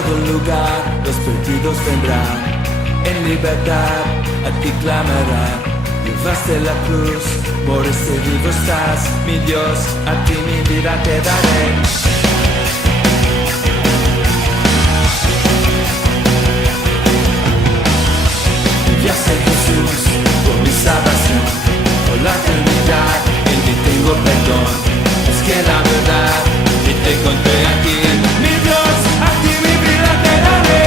todo lugar los perdidos vendrán, en libertad a ti clamarán. Llevaste la cruz, por este vivo estás, mi Dios, a ti mi vida te daré. Ya sé Jesús, por mi salvación, por la eternidad, en ti tengo perdón. Es que la verdad, y te encontré aquí, mi Dios, a ti mi vida te daré.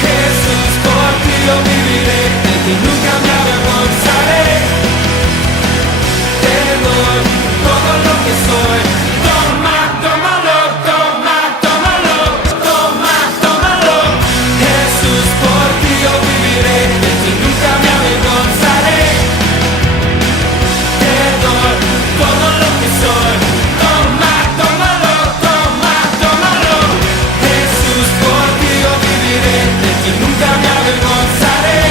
Jesús, por ti yo viviré, de ti nunca me avergonzaré. Te doy todo lo que soy, toma, tómalo, toma, tómalo, toma, tómalo. Jesús, por ti yo viviré, de ti nunca me avergonzaré. Te doy todo lo que soy, toma, tómalo, toma, tómalo. Jesús, por ti yo viviré, de ti nunca me avergonzaré.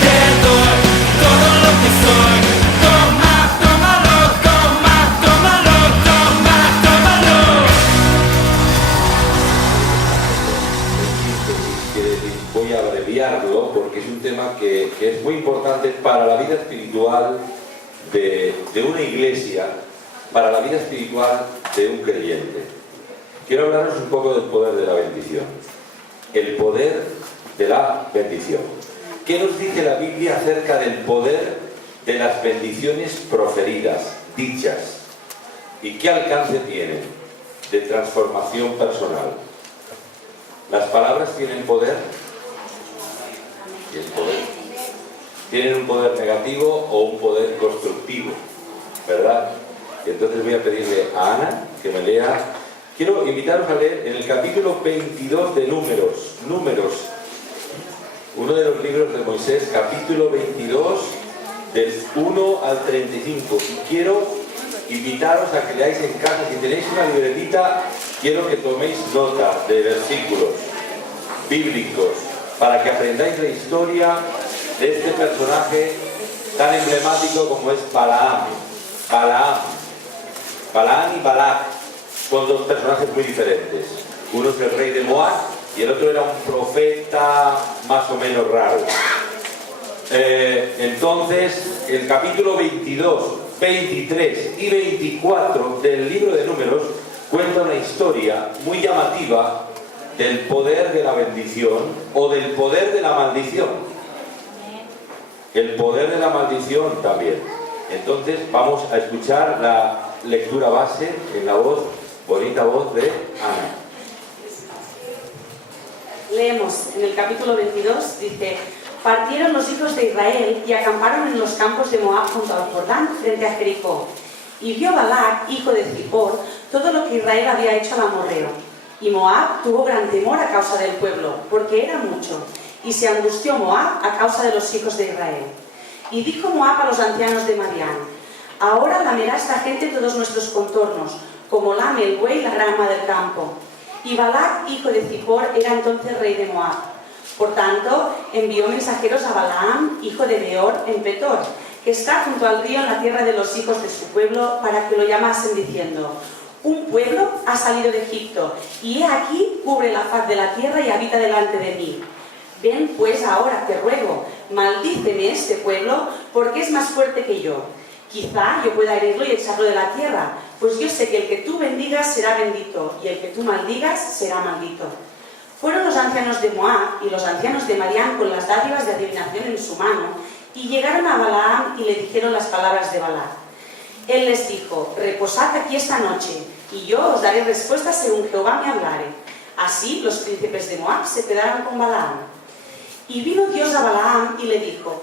Te doy todo lo que soy, toma, tómalo, toma, tómalo, toma, tómalo. Voy a abreviarlo porque es un tema que es muy importante para la vida espiritual de una iglesia, para la vida espiritual de un creyente. Quiero hablaros un poco del poder de la bendición. El poder de la bendición. ¿Qué nos dice la Biblia acerca del poder de las bendiciones proferidas, dichas? ¿Y qué alcance tienen de transformación personal? ¿Las palabras tienen poder? ¿Y el poder? ¿Tienen un poder negativo o un poder constructivo? ¿Verdad? Y entonces voy a pedirle a Ana que me lea. Quiero invitaros a leer en el capítulo 22 de Números, uno de los libros de Moisés, capítulo 22, del 1 al 35. Y quiero invitaros a que leáis en casa. Si tenéis una libretita, quiero que toméis nota de versículos bíblicos para que aprendáis la historia de este personaje tan emblemático como es Balaam y Balac son dos personajes muy diferentes. Uno es el rey de Moab y el otro era un profeta más o menos raro. Entonces, el capítulo 22, 23 y 24 del libro de Números cuenta una historia muy llamativa del poder de la bendición o del poder de la maldición. El poder de la maldición también. Entonces vamos a escuchar la lectura base en la bonita voz de Ana. Leemos en el capítulo 22, dice: partieron los hijos de Israel y acamparon en los campos de Moab junto al Jordán frente a Jericó. Y vio Balac, hijo de Zippor, todo lo que Israel había hecho al amorreo. Y Moab tuvo gran temor a causa del pueblo, porque era mucho. Y se angustió Moab a causa de los hijos de Israel. Y dijo Moab a los ancianos de Madián: ahora lamerá esta gente todos nuestros contornos, como lame el buey la grama del campo. Y Balac, hijo de Zippor, era entonces rey de Moab. Por tanto, envió mensajeros a Balaam, hijo de Beor, en Petor, que está junto al río en la tierra de los hijos de su pueblo, para que lo llamasen diciendo: un pueblo ha salido de Egipto, y he aquí cubre la faz de la tierra y habita delante de mí. Ven pues ahora, te ruego, maldíceme este pueblo, porque es más fuerte que yo. Quizá yo pueda herirlo y echarlo de la tierra, pues yo sé que el que tú bendigas será bendito, y el que tú maldigas será maldito. Fueron los ancianos de Moab y los ancianos de Madián con las dádivas de adivinación en su mano, y llegaron a Balaam y le dijeron las palabras de Balac. Él les dijo: reposad aquí esta noche, y yo os daré respuesta según Jehová me hablare. Así los príncipes de Moab se quedaron con Balaam. Y vino Dios a Balaam y le dijo: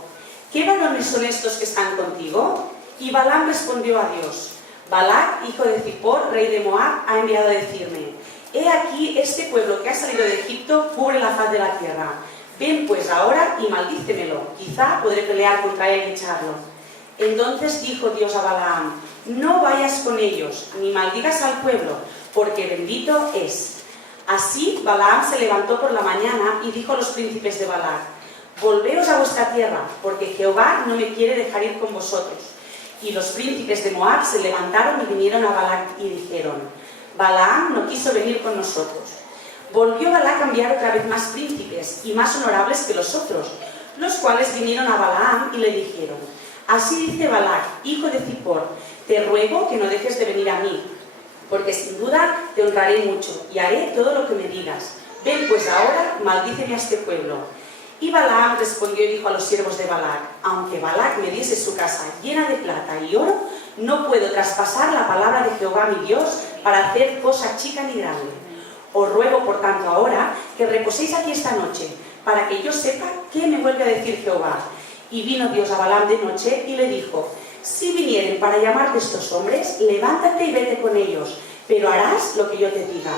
¿qué varones son estos que están contigo? Y Balaam respondió a Dios: Balac, hijo de Zippor, rey de Moab, ha enviado a decirme: he aquí este pueblo que ha salido de Egipto cubre la faz de la tierra. Ven pues ahora y maldícemelo, quizá podré pelear contra él y echarlo. Entonces dijo Dios a Balaam: no vayas con ellos, ni maldigas al pueblo, porque bendito es. Así Balaam se levantó por la mañana y dijo a los príncipes de Balac: volveos a vuestra tierra, porque Jehová no me quiere dejar ir con vosotros. Y los príncipes de Moab se levantaron y vinieron a Balac y dijeron: Balaam no quiso venir con nosotros. volvió Balac a enviar otra vez más príncipes y más honorables que los otros, los cuales vinieron a Balaam y le dijeron: así dice Balac, hijo de Zippor, te ruego que no dejes de venir a mí, porque sin duda te honraré mucho y haré todo lo que me digas. Ven pues ahora, maldíceme a este pueblo. Y Balaam respondió y dijo a los siervos de Balac: aunque Balac me diese su casa llena de plata y oro, no puedo traspasar la palabra de Jehová mi Dios para hacer cosa chica ni grande. Os ruego por tanto ahora que reposéis aquí esta noche, para que yo sepa qué me vuelve a decir Jehová. Y vino Dios a Balaam de noche y le dijo: si vinieren para llamarte estos hombres, levántate y vete con ellos, pero harás lo que yo te diga.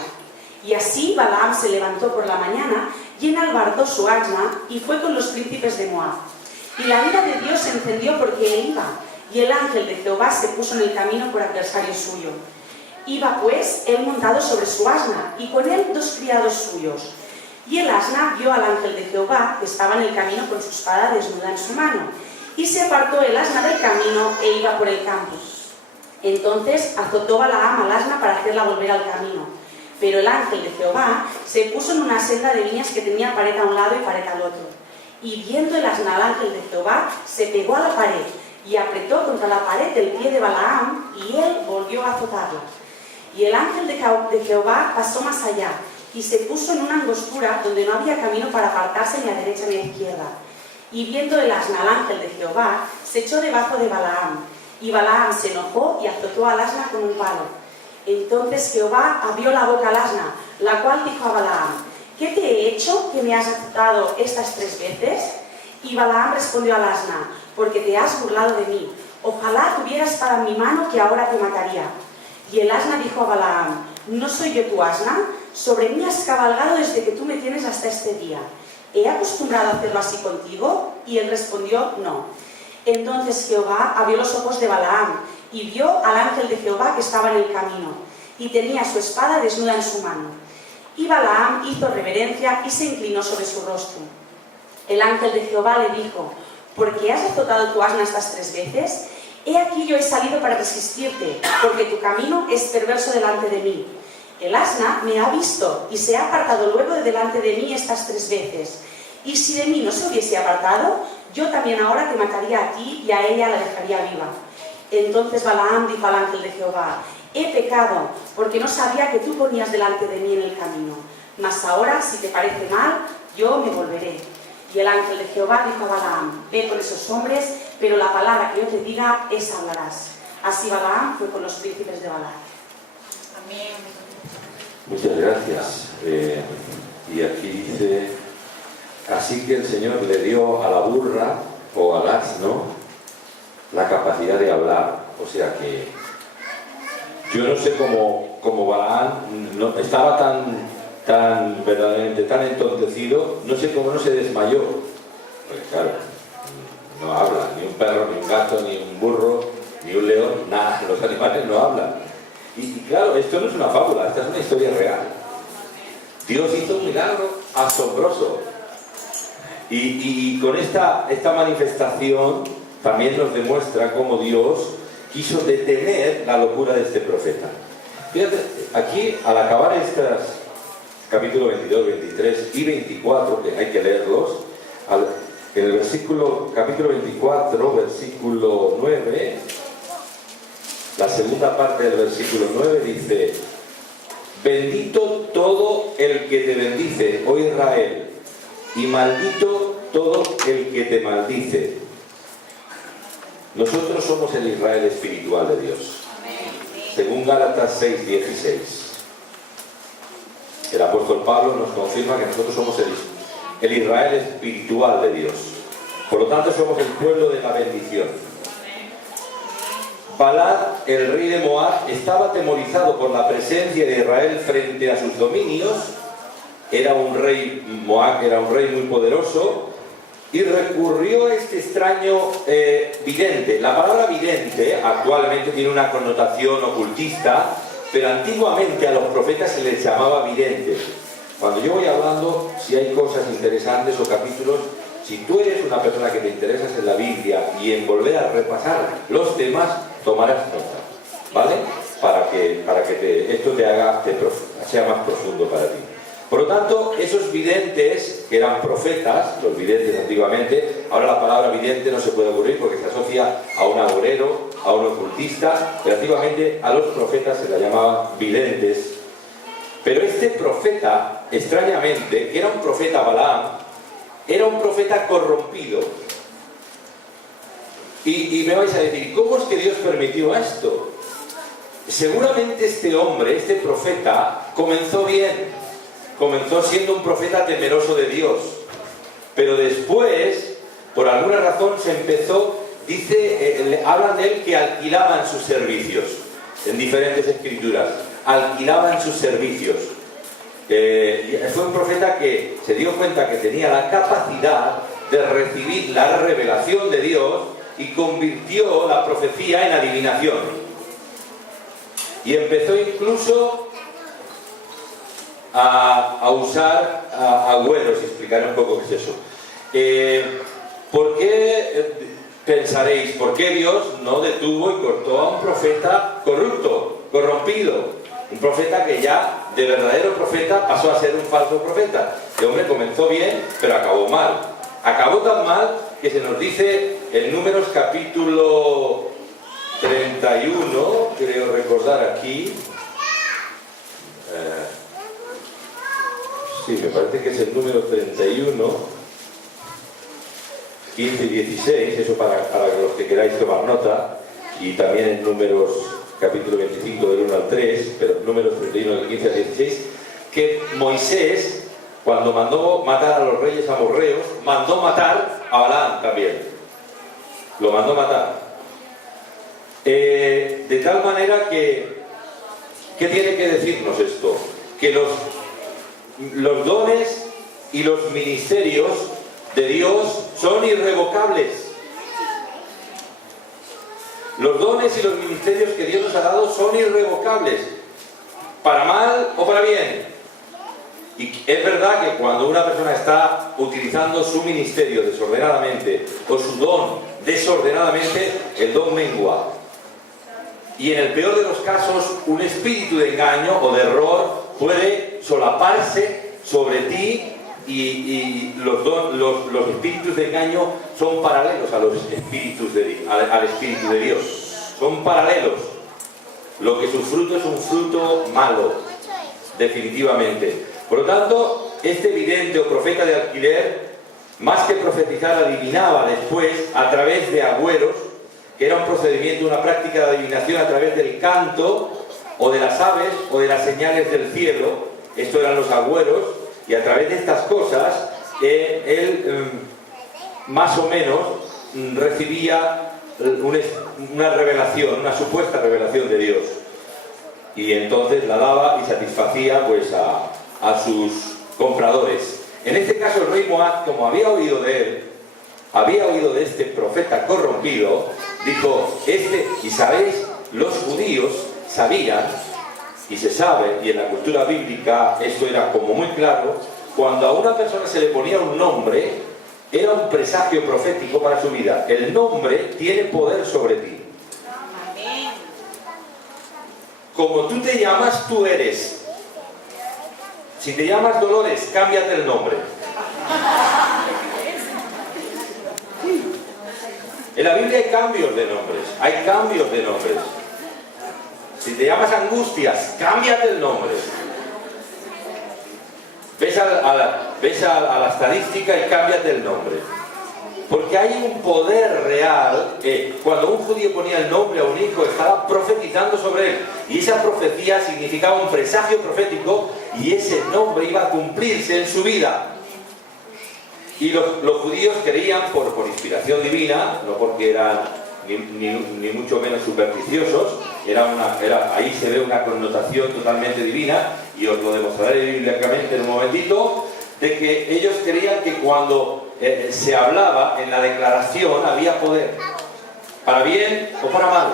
Y así Balaam se levantó por la mañana y enalbardó su asna y fue con los príncipes de Moab. Y la ira de Dios se encendió porque él iba, y el ángel de Jehová se puso en el camino por adversario suyo. Iba pues él montado sobre su asna, y con él 2 criados suyos. Y el asna vio al ángel de Jehová, que estaba en el camino con su espada desnuda en su mano. Y se apartó el asna del camino e iba por el campo. Entonces azotó Balaam al asna para hacerla volver al camino. Pero el ángel de Jehová se puso en una senda de viñas que tenía pared a un lado y pared al otro. Y viendo el asna al ángel de Jehová, se pegó a la pared y apretó contra la pared el pie de Balaam, y él volvió a azotarla. Y el ángel de Jehová pasó más allá y se puso en una angostura donde no había camino para apartarse ni a derecha ni a izquierda. Y viendo el asna al ángel de Jehová, se echó debajo de Balaam. Y Balaam se enojó y azotó al asna con un palo. Entonces Jehová abrió la boca al asna, la cual dijo a Balaam: ¿qué te he hecho que me has azotado estas 3 veces? Y Balaam respondió al asna: porque te has burlado de mí. Ojalá tuvieras espada en mi mano, que ahora te mataría. Y el asna dijo a Balaam: ¿no soy yo tu asna? Sobre mí has cabalgado desde que tú me tienes hasta este día. ¿He acostumbrado a hacerlo así contigo? Y él respondió: no. Entonces Jehová abrió los ojos de Balaam y vio al ángel de Jehová que estaba en el camino, y tenía su espada desnuda en su mano. Y Balaam hizo reverencia y se inclinó sobre su rostro. El ángel de Jehová le dijo: ¿por qué has azotado tu asna estas 3 veces? He aquí yo he salido para resistirte, porque tu camino es perverso delante de mí. El asna me ha visto y se ha apartado luego de delante de mí estas 3 veces. Y si de mí no se hubiese apartado, yo también ahora te mataría a ti y a ella la dejaría viva. Entonces Balaam dijo al ángel de Jehová: he pecado, porque no sabía que tú ponías delante de mí en el camino. Mas ahora, si te parece mal, yo me volveré. Y el ángel de Jehová dijo a Balaam: ve con esos hombres, pero la palabra que yo te diga, esa hablarás. Así Balaam fue con los príncipes de Balac. Amén. Muchas gracias. Y aquí dice: así que el Señor le dio a la burra o al asno la capacidad de hablar. O sea que yo no sé cómo Balaam estaba tan verdaderamente tan entontecido, no sé cómo no se desmayó. Porque claro, no habla ni un perro, ni un gato, ni un burro, ni un león, nada, los animales no hablan. Y claro, esto no es una fábula, esta es una historia real. Dios hizo un milagro asombroso. Y con esta manifestación también nos demuestra cómo Dios quiso detener la locura de este profeta. Fíjate, aquí al acabar estas capítulo 22, 23 y 24, que hay que leerlos, en el capítulo 24, versículo 9, la segunda parte del versículo 9 dice: bendito todo el que te bendice, oh Israel, y maldito todo el que te maldice. Nosotros somos el Israel espiritual de Dios, según Gálatas 6:16. El apóstol Pablo nos confirma que nosotros somos el Israel espiritual de Dios. Por lo tanto, somos el pueblo de la bendición. Balac, el rey de Moab, estaba atemorizado por la presencia de Israel frente a sus dominios. Moab era un rey muy poderoso, y recurrió a este extraño vidente. La palabra vidente actualmente tiene una connotación ocultista, pero antiguamente a los profetas se les llamaba videntes. Cuando yo voy hablando, si hay cosas interesantes o capítulos, si tú eres una persona que te interesas en la Biblia y en volver a repasar los temas, tomarás nota, ¿vale? Para que esto sea más profundo para ti. Por lo tanto, esos videntes, que eran profetas, los videntes antiguamente, ahora la palabra vidente no se puede ocurrir porque se asocia a un agorero, a un ocultista, pero antiguamente a los profetas se les llamaba videntes. Pero este profeta, extrañamente, que era un profeta Balaam, era un profeta corrompido. Y me vais a decir, ¿cómo es que Dios permitió esto? Seguramente este hombre, este profeta, comenzó bien. Comenzó siendo un profeta temeroso de Dios. Pero después, por alguna razón, se empezó, hablan de él que alquilaban sus servicios. En diferentes escrituras. Alquilaban sus servicios. Fue un profeta que se dio cuenta que tenía la capacidad de recibir la revelación de Dios y convirtió la profecía en adivinación. Y empezó incluso a usar agüeros, y explicaré un poco qué es eso. ¿Por qué pensaréis, por qué Dios no detuvo y cortó a un profeta corrupto, corrompido? Un profeta que ya, de verdadero profeta, pasó a ser un falso profeta. Este hombre comenzó bien, pero acabó mal. Acabó tan mal que se nos dice en Números capítulo 31, creo recordar aquí. Sí, me parece que es el número 31, 15 y 16, eso para los que queráis tomar nota, y también en Números capítulo 25 del 1 al 3, pero Números 31 del 15 al 16, que Moisés, cuando mandó matar a los reyes amorreos, mandó matar a Balaam también. Lo mandó matar. De tal manera que, ¿qué tiene que decirnos esto? Que los dones y los ministerios de Dios son irrevocables. Los dones y los ministerios que Dios nos ha dado son irrevocables, para mal o para bien. Y es verdad que cuando una persona está utilizando su ministerio desordenadamente o su don desordenadamente, el don mengua. Y en el peor de los casos, un espíritu de engaño o de error puede solaparse sobre ti y los espíritus de engaño son paralelos a los espíritus al espíritu de Dios. Son paralelos. Lo que su fruto es un fruto malo, definitivamente. Por lo tanto, este vidente o profeta de alquiler, más que profetizar, adivinaba después a través de agüeros, que era un procedimiento, una práctica de adivinación a través del canto o de las aves o de las señales del cielo. Estos eran los agüeros, y a través de estas cosas él más o menos recibía una revelación, una supuesta revelación de Dios, y entonces la daba y satisfacía pues a sus compradores. En este caso el rey Moab, como había oído de él, había oído de este profeta corrompido, dijo, y sabéis, los judíos sabían, y se sabe, y en la cultura bíblica esto era como muy claro, cuando a una persona se le ponía un nombre, era un presagio profético para su vida. El nombre tiene poder sobre ti. Como tú te llamas, tú eres. Si te llamas Dolores, cámbiate el nombre. En la Biblia hay cambios de nombres. Hay cambios de nombres. Si te llamas Angustias, cámbiate el nombre. Ves a la estadística y cámbiate el nombre. Porque hay un poder real. Cuando un judío ponía el nombre a un hijo, estaba profetizando sobre él. Y esa profecía significaba un presagio profético, y ese nombre iba a cumplirse en su vida. Y los judíos creían por inspiración divina, no porque eran ni mucho menos supersticiosos, ahí se ve una connotación totalmente divina, y os lo demostraré bíblicamente en un momentito, de que ellos creían que cuando se hablaba en la declaración había poder, para bien o para mal.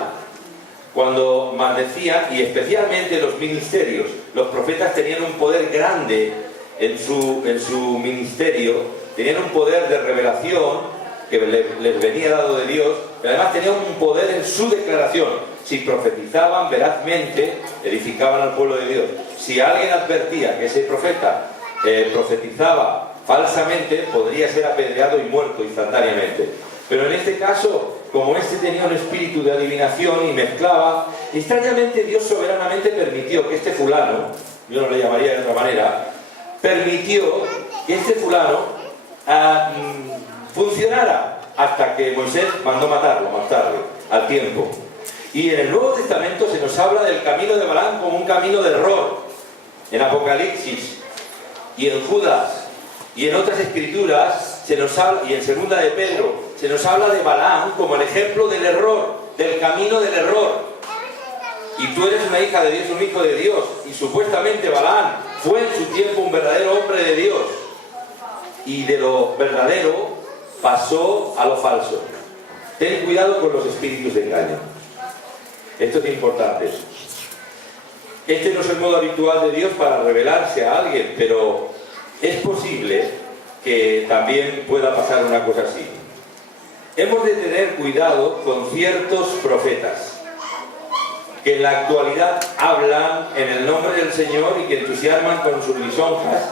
Cuando maldecían, y especialmente los ministerios, los profetas tenían un poder grande en su ministerio, tenían un poder de revelación que les venía dado de Dios, pero además tenían un poder en su declaración. Si profetizaban verazmente, edificaban al pueblo de Dios. Si alguien advertía que ese profeta profetizaba falsamente, podría ser apedreado y muerto instantáneamente. Pero en este caso, como este tenía un espíritu de adivinación y mezclaba, extrañamente Dios soberanamente permitió que este fulano, yo no le llamaría de otra manera, permitió que este fulano funcionara hasta que Moisés mandó matarlo más tarde, al tiempo. Y en el Nuevo Testamento se nos habla del camino de Balaam como un camino de error. En Apocalipsis y en Judas y en otras escrituras se nos habla, y en Segunda de Pedro, se nos habla de Balaam como el ejemplo del error, del camino del error. Y tú eres una hija de Dios, un hijo de Dios, y supuestamente Balaam fue en su tiempo un verdadero hombre de Dios, y de lo verdadero pasó a lo falso. Ten cuidado con los espíritus de engaño. Esto es importante. Este no es el modo habitual de Dios para revelarse a alguien, pero es posible que también pueda pasar una cosa así. Hemos de tener cuidado con ciertos profetas que en la actualidad hablan en el nombre del Señor y que entusiasman con sus lisonjas.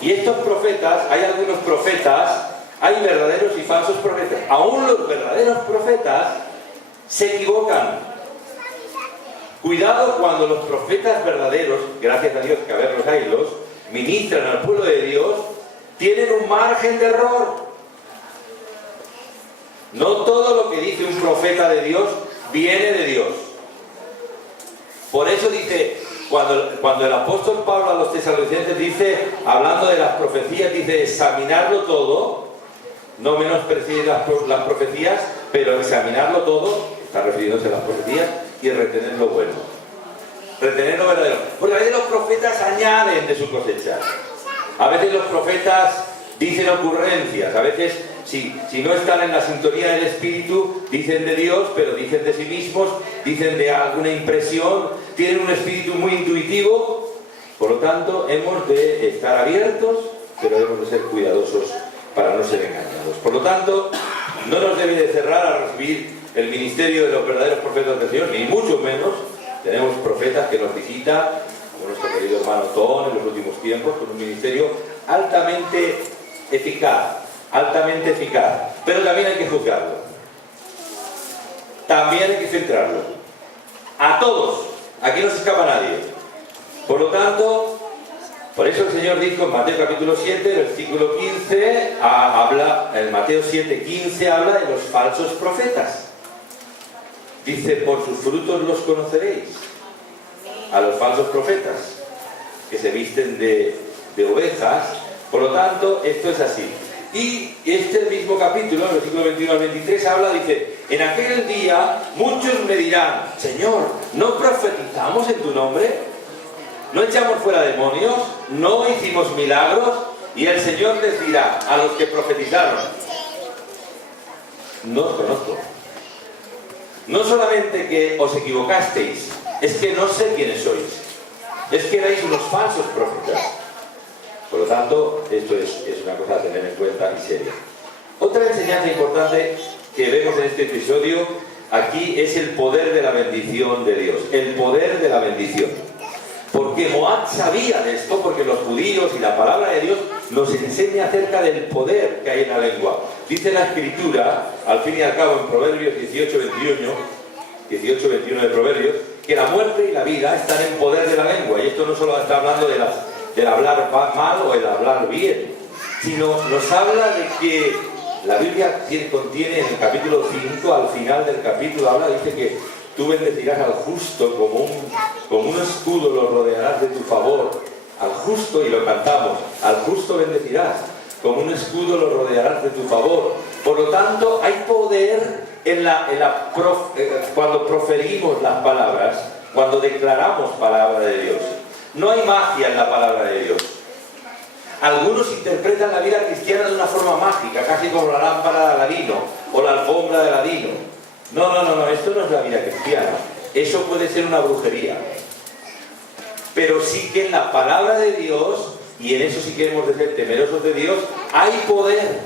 Y estos profetas, hay algunos profetas, hay verdaderos y falsos profetas. Aún los verdaderos profetas se equivocan. Cuidado cuando los profetas verdaderos, gracias a Dios que a verlos haylos, ministran al pueblo de Dios, tienen un margen de error. No todo lo que dice un profeta de Dios viene de Dios. Por eso dice, cuando el apóstol Pablo a los tesalonicenses dice, hablando de las profecías, dice examinarlo todo, no menospreciar las profecías, pero examinarlo todo, está refiriéndose a las profecías, y retener lo bueno, retener lo verdadero, porque a veces los profetas añaden de su cosecha, a veces los profetas dicen ocurrencias, a veces si no están en la sintonía del Espíritu, dicen de Dios, pero dicen de sí mismos, dicen de alguna impresión, tienen un espíritu muy intuitivo. Por lo tanto, hemos de estar abiertos, pero hemos de ser cuidadosos para no ser engañados. Por lo tanto, no nos debe de cerrar a recibir el ministerio de los verdaderos profetas del Señor, ni mucho menos. Tenemos profetas que nos visitan, como nuestro querido hermano Ton en los últimos tiempos, con un ministerio altamente eficaz, pero también hay que juzgarlo, también hay que filtrarlo, a todos, aquí no se escapa nadie. Por lo tanto, por eso el Señor dijo en Mateo capítulo 7, versículo 15, en Mateo 7, 15 habla de los falsos profetas. Dice, por sus frutos los conoceréis, a los falsos profetas, que se visten de ovejas. Por lo tanto, esto es así. Y este mismo capítulo, el versículo 21 al 23, habla, dice, en aquel día muchos me dirán, Señor, ¿no profetizamos en tu nombre? ¿No echamos fuera demonios? ¿No hicimos milagros? Y el Señor les dirá a los que profetizaron, no os conozco. No solamente que os equivocasteis, es que no sé quiénes sois. Es que erais unos falsos profetas. Por lo tanto, esto es una cosa a tener en cuenta y seria. Otra enseñanza importante que vemos en este episodio aquí es el poder de la bendición de Dios. El poder de la bendición. Porque Moab sabía de esto, porque los judíos y la palabra de Dios nos enseña acerca del poder que hay en la lengua. Dice la Escritura, al fin y al cabo en Proverbios 18-21 de Proverbios, que la muerte y la vida están en poder de la lengua. Y esto no solo está hablando del hablar mal o el hablar bien, sino nos habla de que la Biblia contiene en el capítulo 5, al final del capítulo, dice que tú bendecirás al justo como un escudo lo rodearás de tu favor. Al justo, y lo cantamos, al justo bendecirás, como un escudo lo rodearás de tu favor. Por lo tanto, hay poder cuando proferimos las palabras, cuando declaramos palabra de Dios. No hay magia en la palabra de Dios. Algunos interpretan la vida cristiana de una forma mágica, casi como la lámpara de Aladino o la alfombra de Aladino. No, esto no es la vida cristiana. Eso puede ser una brujería. Pero sí que en la palabra de Dios, y en eso sí que hemos de ser temerosos de Dios, hay poder.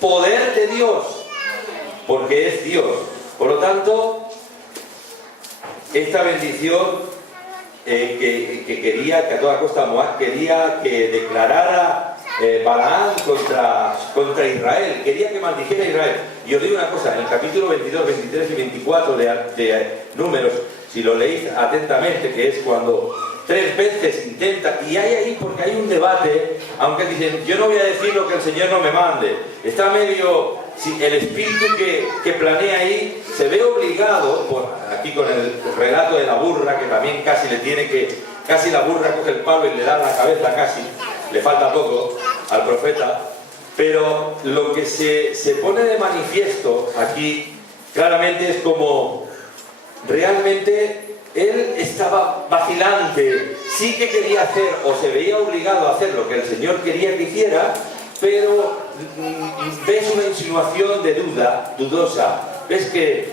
Poder de Dios. Porque es Dios. Por lo tanto, esta bendición que quería, que a toda costa Moab quería que declarara Balaam contra Israel, quería que maldijera a Israel. Y os digo una cosa, en el capítulo 22, 23 y 24 de Números, si lo leéis atentamente, que es cuando 3 veces intenta, y hay ahí, porque hay un debate, aunque dicen, yo no voy a decir lo que el Señor no me mande, está medio, si el espíritu que planea ahí se ve obligado, aquí con el relato de la burra, que también casi le tiene que, casi la burra coge el palo y le da la cabeza casi, le falta poco al profeta, pero lo que se pone de manifiesto aquí claramente es como realmente él estaba vacilante, sí que quería hacer o se veía obligado a hacer lo que el Señor quería que hiciera, pero ves una insinuación de dudosa, ves que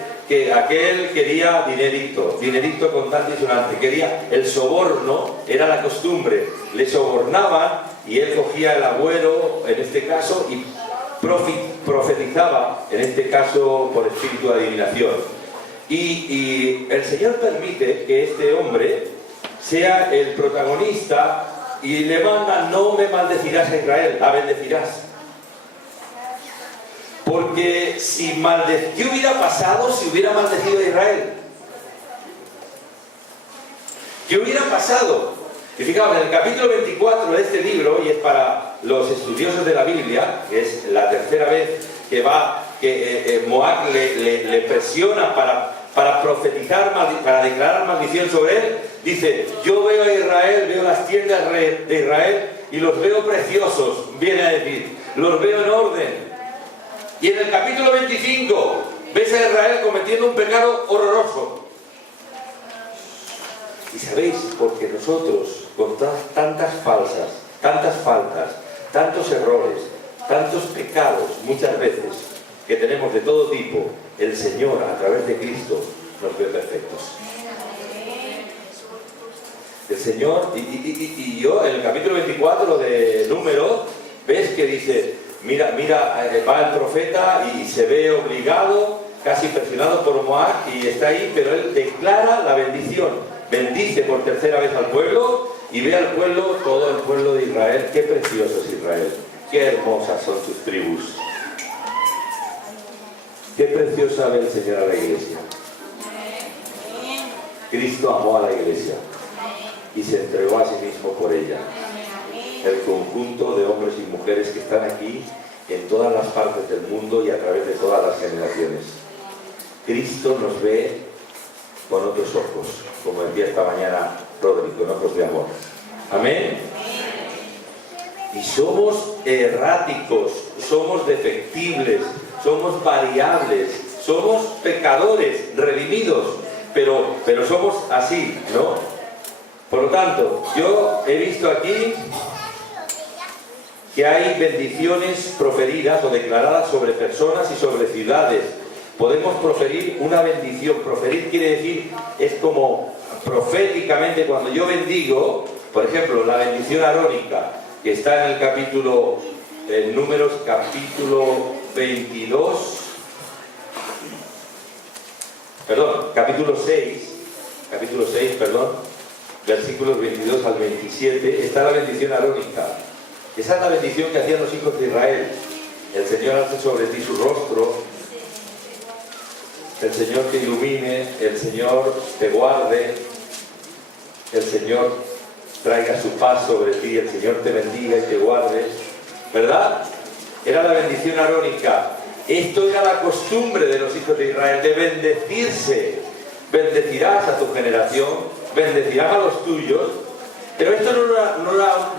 aquel quería dinerito contante y sonante, quería el soborno, era la costumbre, le sobornaban y él cogía el agüero, en este caso, y profetizaba, en este caso por espíritu de adivinación. Y el Señor permite que este hombre sea el protagonista y le manda: no me maldecirás a Israel, la bendecirás. Porque ¿qué hubiera pasado si hubiera maldecido a Israel? ¿Qué hubiera pasado? Y fijaos, en el capítulo 24 de este libro, y es para los estudiosos de la Biblia, que es la tercera vez que Moab le presiona para profetizar, para declarar maldición sobre él, dice: yo veo a Israel, veo las tiendas de Israel y los veo preciosos, viene a decir, los veo en orden. Y en el capítulo 25 ves a Israel cometiendo un pecado horroroso. Y sabéis, porque nosotros, con tantas faltas, tantos errores, tantos pecados, muchas veces, que tenemos de todo tipo, el Señor, a través de Cristo, nos ve perfectos. El Señor, y yo, en el capítulo 24 de Números, ves que dice, mira, va el profeta y se ve obligado, casi presionado por Moab, y está ahí, pero él declara la bendición. Bendice por tercera vez al pueblo, y ve al pueblo, todo el pueblo de Israel. Qué precioso es Israel, qué hermosas son sus tribus. Qué preciosa ve el Señor a la iglesia. Cristo amó a la iglesia y se entregó a sí mismo por ella. El conjunto de hombres y mujeres que están aquí en todas las partes del mundo y a través de todas las generaciones. Cristo nos ve con otros ojos, como decía esta mañana Rodri, con ojos de amor. Amén. Y somos erráticos, somos defectibles, somos variables, somos pecadores, redimidos, pero somos así, ¿no? Por lo tanto, yo he visto aquí que hay bendiciones proferidas o declaradas sobre personas y sobre ciudades. Podemos proferir una bendición. Proferir quiere decir, es como proféticamente, cuando yo bendigo, por ejemplo, la bendición arónica, que está en el capítulo, en Números capítulo 22, capítulo 6, versículos 22 al 27, está la bendición arónica. Esa es la bendición que hacían los hijos de Israel. El Señor hace sobre ti su rostro, el Señor te ilumine, el Señor te guarde, el Señor traiga su paz sobre ti, el Señor te bendiga y te guarde, ¿verdad? Era la bendición arónica. Esto era la costumbre de los hijos de Israel, de bendecirse. Bendecirás a tu generación, bendecirás a los tuyos. Pero esto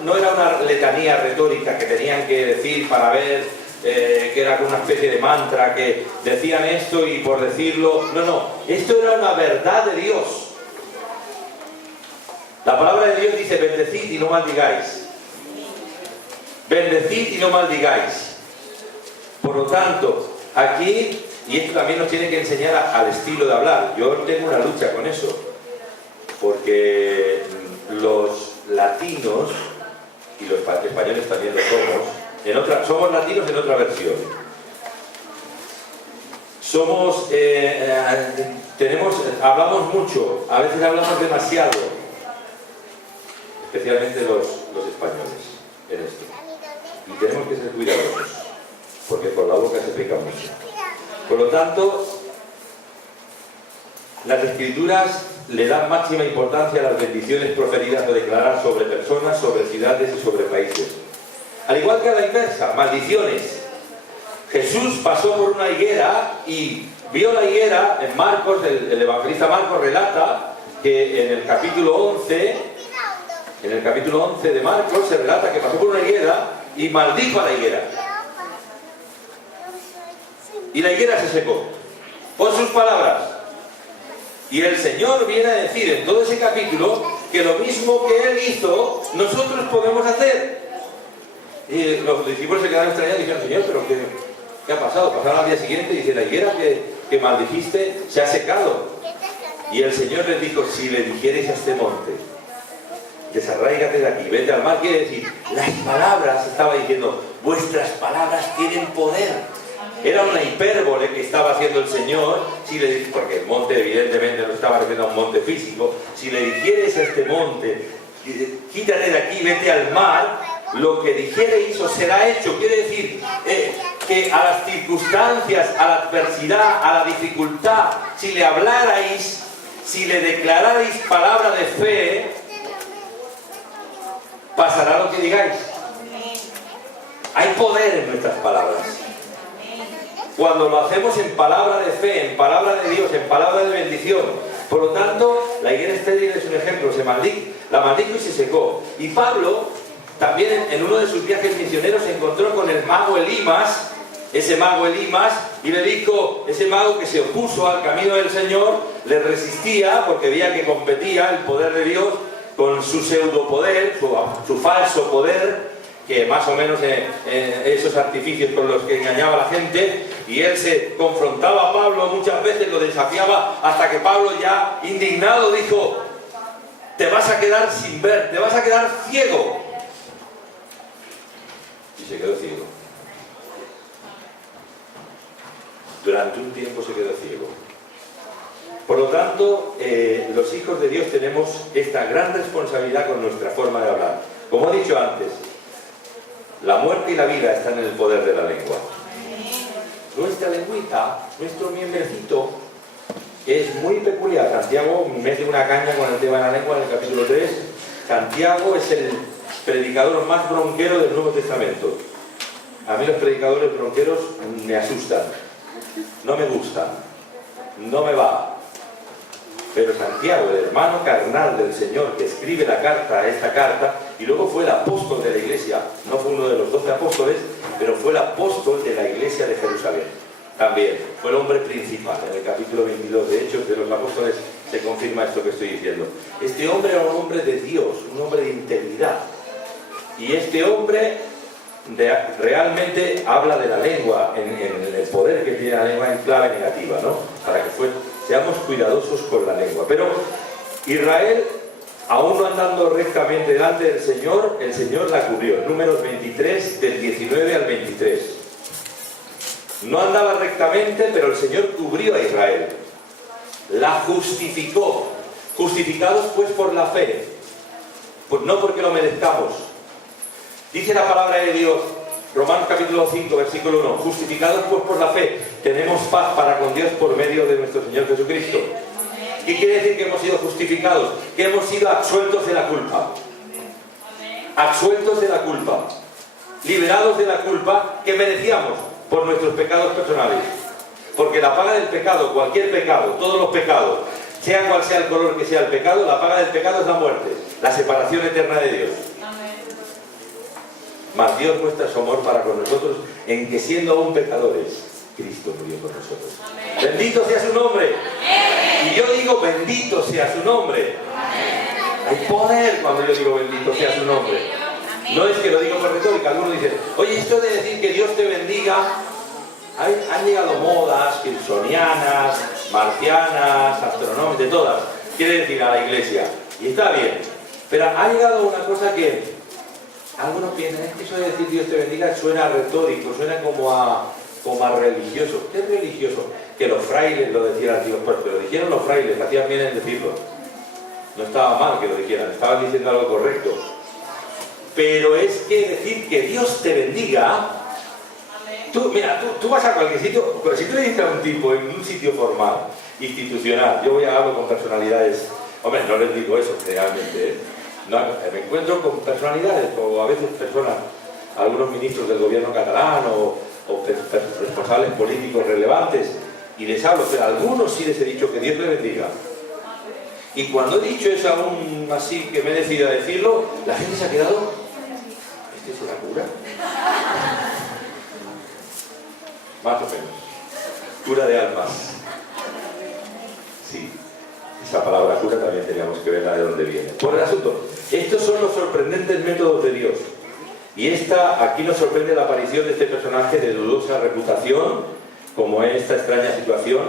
no era una letanía retórica que tenían que decir para ver, que era una especie de mantra, que decían esto y por decirlo. No, esto era una verdad de Dios. La palabra de Dios dice: bendecid y no maldigáis. Bendecid y no maldigáis. Por lo tanto, aquí, y esto también nos tiene que enseñar al estilo de hablar. Yo tengo una lucha con eso, porque los latinos, y los españoles también lo somos, somos latinos en otra versión. Hablamos mucho, a veces hablamos demasiado. especialmente los españoles, en esto. Y tenemos que ser cuidadosos, porque por la boca se peca mucho. Por lo tanto, las Escrituras le dan máxima importancia a las bendiciones proferidas o declaradas sobre personas, sobre ciudades y sobre países. Al igual que a la inversa, maldiciones. Jesús pasó por una higuera y vio la higuera. En Marcos, el evangelista Marcos relata que en el capítulo 11 de Marcos se relata que pasó por una higuera y maldijo a la higuera. Y la higuera se secó por sus palabras. Y el Señor viene a decir en todo ese capítulo que lo mismo que Él hizo, nosotros podemos hacer. Y los discípulos se quedaron extrañados y dijeron: Señor, ¿pero qué ha pasado? Pasaron al día siguiente y dice: la higuera que maldijiste se ha secado. Y el Señor les dijo: si le dijerais a este monte, desarráigate de aquí, vete al mar, quiere decir, las palabras, estaba diciendo, vuestras palabras tienen poder. Era una hipérbole que estaba haciendo el Señor, porque el monte evidentemente no estaba refiriendo a un monte físico. Si le dijerais a este monte, quítate de aquí, vete al mar, lo que dijereis os será hecho. Quiere decir que a las circunstancias, a la adversidad, a la dificultad, si le hablarais, si le declararais palabra de fe, pasará lo que digáis. Hay poder en nuestras palabras. Cuando lo hacemos en palabra de fe, en palabra de Dios, en palabra de bendición. Por lo tanto, la higuera estéril es un ejemplo. La maldijo y se secó. Y Pablo, también en uno de sus viajes misioneros, se encontró con el mago Elimas, ese mago Elimas, y le dijo, ese mago que se opuso al camino del Señor, le resistía porque veía que competía el poder de Dios con su pseudopoder, su falso poder, que más o menos esos artificios con los que engañaba a la gente, y él se confrontaba a Pablo muchas veces, lo desafiaba, hasta que Pablo, ya indignado, dijo: te vas a quedar sin ver, te vas a quedar ciego. Y se quedó ciego. Durante un tiempo se quedó ciego. Por lo tanto, los hijos de Dios tenemos esta gran responsabilidad con nuestra forma de hablar. Como he dicho antes, la muerte y la vida están en el poder de la lengua. Nuestra lengüita, nuestro miembrecito, es muy peculiar. Santiago mete una caña con el tema de la lengua en el capítulo 3. Santiago es el predicador más bronquero del Nuevo Testamento. A mí los predicadores bronqueros me asustan, no me gustan, no me va. Pero Santiago, el hermano carnal del Señor, que escribe esta carta, y luego fue el apóstol de la iglesia, no fue uno de los 12 apóstoles, pero fue el apóstol de la iglesia de Jerusalén. También fue el hombre principal. En el capítulo 22 de Hechos de los Apóstoles se confirma esto que estoy diciendo. Este hombre era un hombre de Dios, un hombre de integridad. Y este hombre realmente habla de la lengua, en el poder que tiene la lengua en clave negativa, ¿no? Para que seamos cuidadosos con la lengua. Pero Israel, aún no andando rectamente delante del Señor, el Señor la cubrió. Números 23, del 19 al 23. No andaba rectamente, pero el Señor cubrió a Israel. La justificó. Justificados pues por la fe, pues no porque lo merezcamos. Dice la palabra de Dios, Romanos capítulo 5, versículo 1, justificados pues por la fe, tenemos paz para con Dios por medio de nuestro Señor Jesucristo. ¿Qué quiere decir que hemos sido justificados? Que hemos sido absueltos de la culpa. Absueltos de la culpa. Liberados de la culpa que merecíamos por nuestros pecados personales. Porque la paga del pecado, cualquier pecado, todos los pecados, sea cual sea el color que sea el pecado, la paga del pecado es la muerte, la separación eterna de Dios. Mas Dios muestra su amor para con nosotros en que siendo aún pecadores, Cristo murió por nosotros. Amén. Bendito sea su nombre. Amén. Y yo digo bendito sea su nombre. Amén. Hay poder cuando yo digo bendito sea su nombre. Amén. No es que lo digo por retórica. Algunos dicen, oye, esto de decir que Dios te bendiga, han llegado modas kilsonianas, marcianas, astronómicas, de todas, quiere decir a la iglesia. Y está bien. Pero ha llegado una cosa que algunos piensan, es que eso de decir Dios te bendiga suena retórico, suena como a religioso. ¿Qué es religioso? Que los frailes lo decían, tío, pues, pero lo dijeron los frailes, hacían bien en decirlo. No estaba mal que lo dijeran, estaban diciendo algo correcto. Pero es que decir que Dios te bendiga... Tú vas a cualquier sitio, si tú le dices a un tipo en un sitio formal, institucional, yo voy a hablar con personalidades, hombre, no les digo eso generalmente, no, me encuentro con personalidades, o a veces personas, algunos ministros del gobierno catalán, o responsables políticos relevantes, y les hablo, pero a algunos sí les he dicho que Dios les bendiga. Y cuando he dicho eso aún así, que me he decidido a decirlo, la gente se ha quedado, ¿este es una cura? Más o menos. Cura de almas. Sí. Esa palabra cura también teníamos que verla de dónde viene. Por el asunto, estos son los sorprendentes métodos de Dios. Y aquí nos sorprende la aparición de este personaje de dudosa reputación, como en esta extraña situación.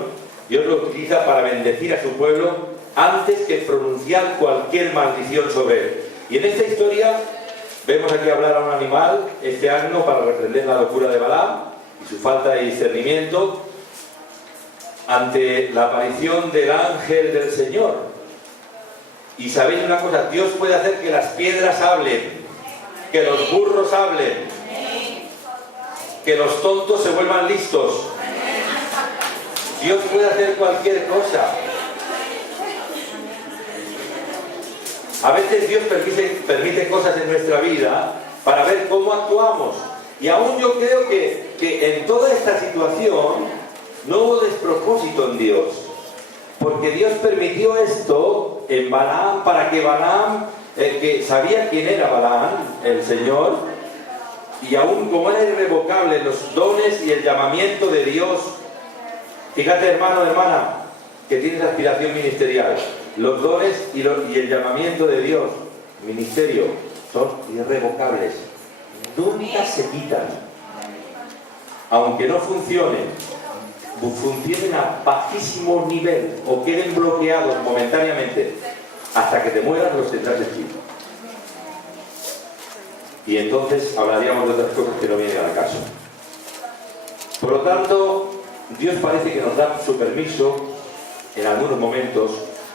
Dios lo utiliza para bendecir a su pueblo antes que pronunciar cualquier maldición sobre él. Y en esta historia vemos aquí hablar a un animal, este asno, para reprender la locura de Balaam y su falta de discernimiento ante la aparición del ángel del Señor. Y sabéis una cosa, Dios puede hacer que las piedras hablen, que los burros hablen, que los tontos se vuelvan listos. Dios puede hacer cualquier cosa. A veces Dios permite cosas en nuestra vida para ver cómo actuamos. Y aún yo creo que en toda esta situación no hubo despropósito en Dios. Porque Dios permitió esto en Balaam para que Balaam, que sabía quién era Balaam, el Señor, y aún como era irrevocable los dones y el llamamiento de Dios. Fíjate, hermano, hermana, que tienes aspiración ministerial. Los dones y el llamamiento de Dios, ministerio, son irrevocables. Nunca se quitan. Aunque no funcionen a bajísimo nivel o queden bloqueados momentáneamente, hasta que te mueras los tendrás de ti. Y entonces hablaríamos de otras cosas que no vienen al caso. Por lo tanto, Dios parece que nos da su permiso en algunos momentos,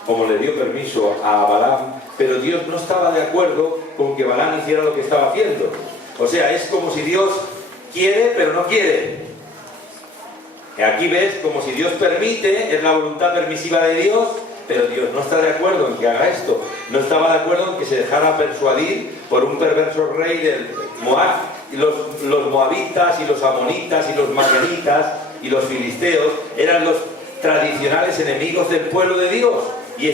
como le dio permiso a Balaam, pero Dios no estaba de acuerdo con que Balaam hiciera lo que estaba haciendo. O sea, es como si Dios quiere, pero no quiere. Y aquí ves como si Dios permite, es la voluntad permisiva de Dios, pero Dios no está de acuerdo en que haga esto. No estaba de acuerdo en que se dejara persuadir por un perverso rey del Moab. Y los moabitas y los amonitas y los madianitas y los filisteos eran los tradicionales enemigos del pueblo de Dios. Y